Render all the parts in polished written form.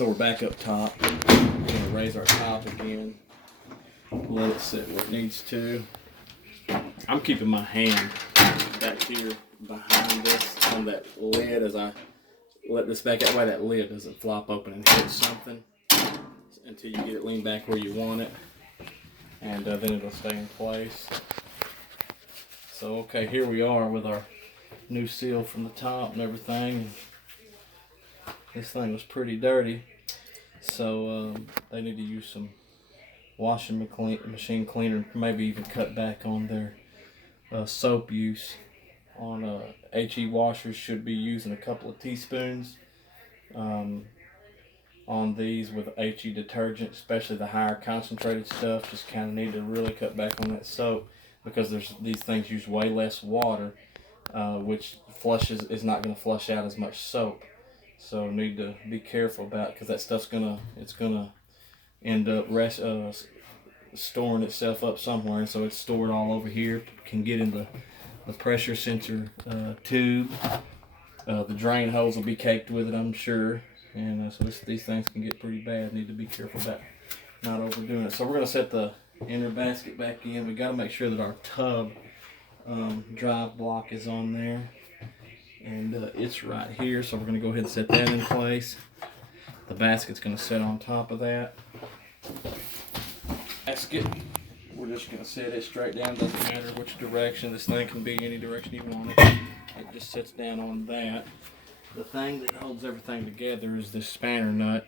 So we're back up top. We're going to raise our top again. Let it sit where it needs to. I'm keeping my hand back here behind this on that lid as I let this back. That way that lid doesn't flop open and hit something until you get it leaned back where you want it. And then it'll stay in place. So okay, here we are with our new seal from the top and everything. This thing was pretty dirty, so they need to use some washing machine cleaner, maybe even cut back on their soap use. On HE washers, should be using a couple of teaspoons on these with HE detergent, especially the higher concentrated stuff. Just kind of need to really cut back on that soap, because these things use way less water, which is not going to flush out as much soap. So need to be careful about, because that stuff's gonna end up storing itself up somewhere, and so it's stored all over here. Can get in the pressure sensor tube. The drain hose will be caked with it, I'm sure, and so these things can get pretty bad. Need to be careful about not overdoing it. So we're gonna set the inner basket back in. We got to make sure that our tub drive block is on there. And it's right here, so we're going to go ahead and set that in place. The basket's going to sit on top of that. Basket, we're just going to set it straight down. Doesn't matter which direction. This thing can be any direction you want it. It just sits down on that. The thing that holds everything together is this spanner nut.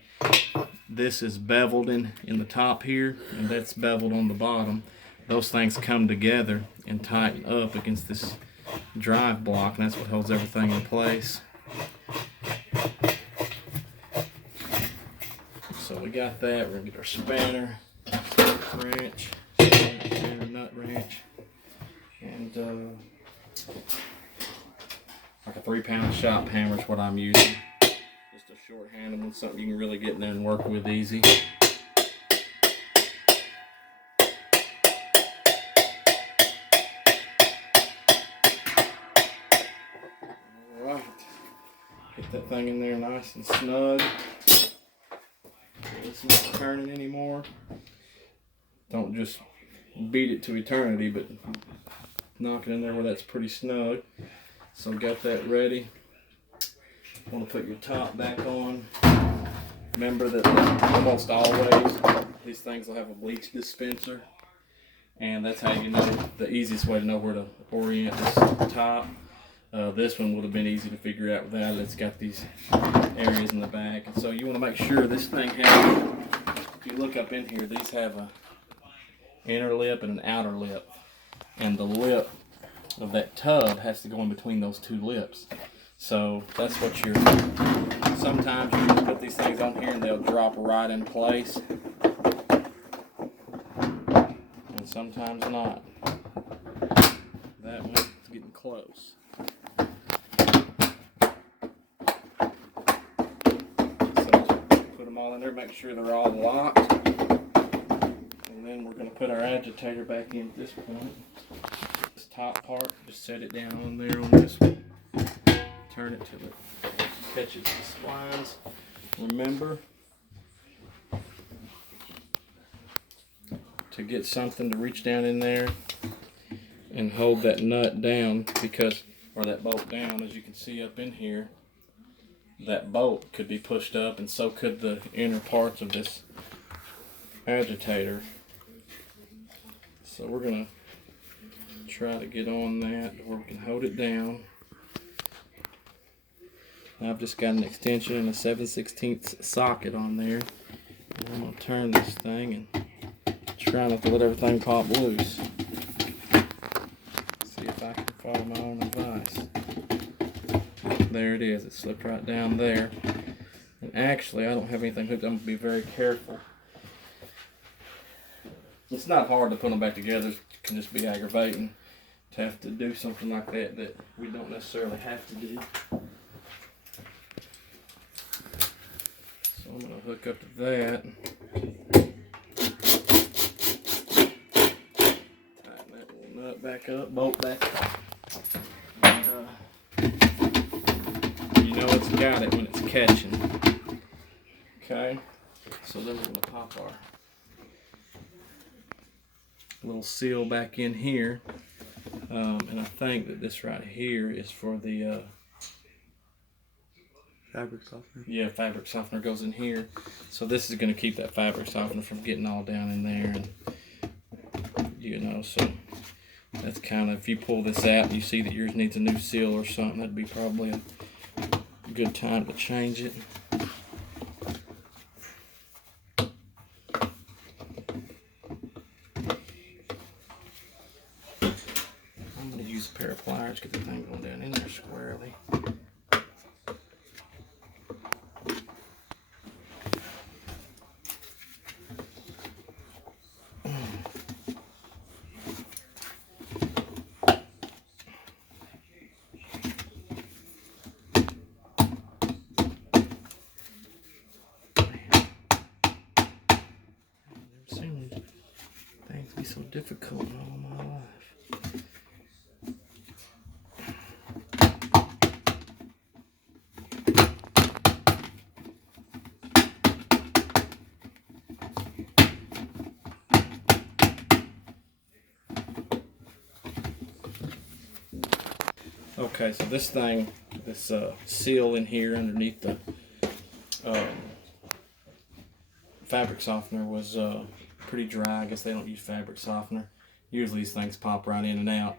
This is beveled in the top here, and that's beveled on the bottom. Those things come together and tighten up against this drive block, and that's what holds everything in place. So we got that. We're gonna get our spanner wrench, spanner nut wrench, and like a 3-pound shop hammer is what I'm using. Just a short-handed one, something you can really get in there and work with easy. Get that thing in there nice and snug. It's not turning anymore. Don't just beat it to eternity, but knock it in there where that's pretty snug. So got that ready. Want to put your top back on. Remember that almost always these things will have a bleach dispenser, and that's how you know, the easiest way to know where to orient this top. This one would have been easy to figure out without it. It's got these areas in the back, and so you want to make sure this thing has, if you look up in here, these have a inner lip and an outer lip, and the lip of that tub has to go in between those two lips. So that's what sometimes you can put these things on here and they'll drop right in place, and sometimes not. That one's getting close. All in there, make sure they're all locked, and then we're going to put our agitator back in at this point. This top part, just set it down on there on this one, turn it till it catches the splines. Remember to get something to reach down in there and hold that nut down, or that bolt down. As you can see up in here, that bolt could be pushed up, and so could the inner parts of this agitator. So we're going to try to get on that where we can hold it down. I've just got an extension and a 7/16 socket on there. And I'm going to turn this thing and try not to let everything pop loose. See if I can follow my own advice. There it is. It slipped right down there. And actually, I don't have anything hooked. I'm going to be very careful. It's not hard to put them back together. It can just be aggravating to have to do something like that we don't necessarily have to do. So I'm going to hook up to that. Tighten that little nut back up, bolt back up. You know it's got it when it's catching. Okay, so then we're going to pop our little seal back in here. And I think that this right here is for the fabric softener. Yeah, fabric softener goes in here. So this is going to keep that fabric softener from getting all down in there. And you know, so that's kind of, if you pull this out and you see that yours needs a new seal or something, that'd be probably a good time to change it. I'm going to use a pair of pliers to get the thing going down in there squarely. Things be so difficult in all my life. Okay, so this thing, this seal in here underneath the fabric softener was pretty dry. I guess they don't use fabric softener. Usually these things pop right in and out.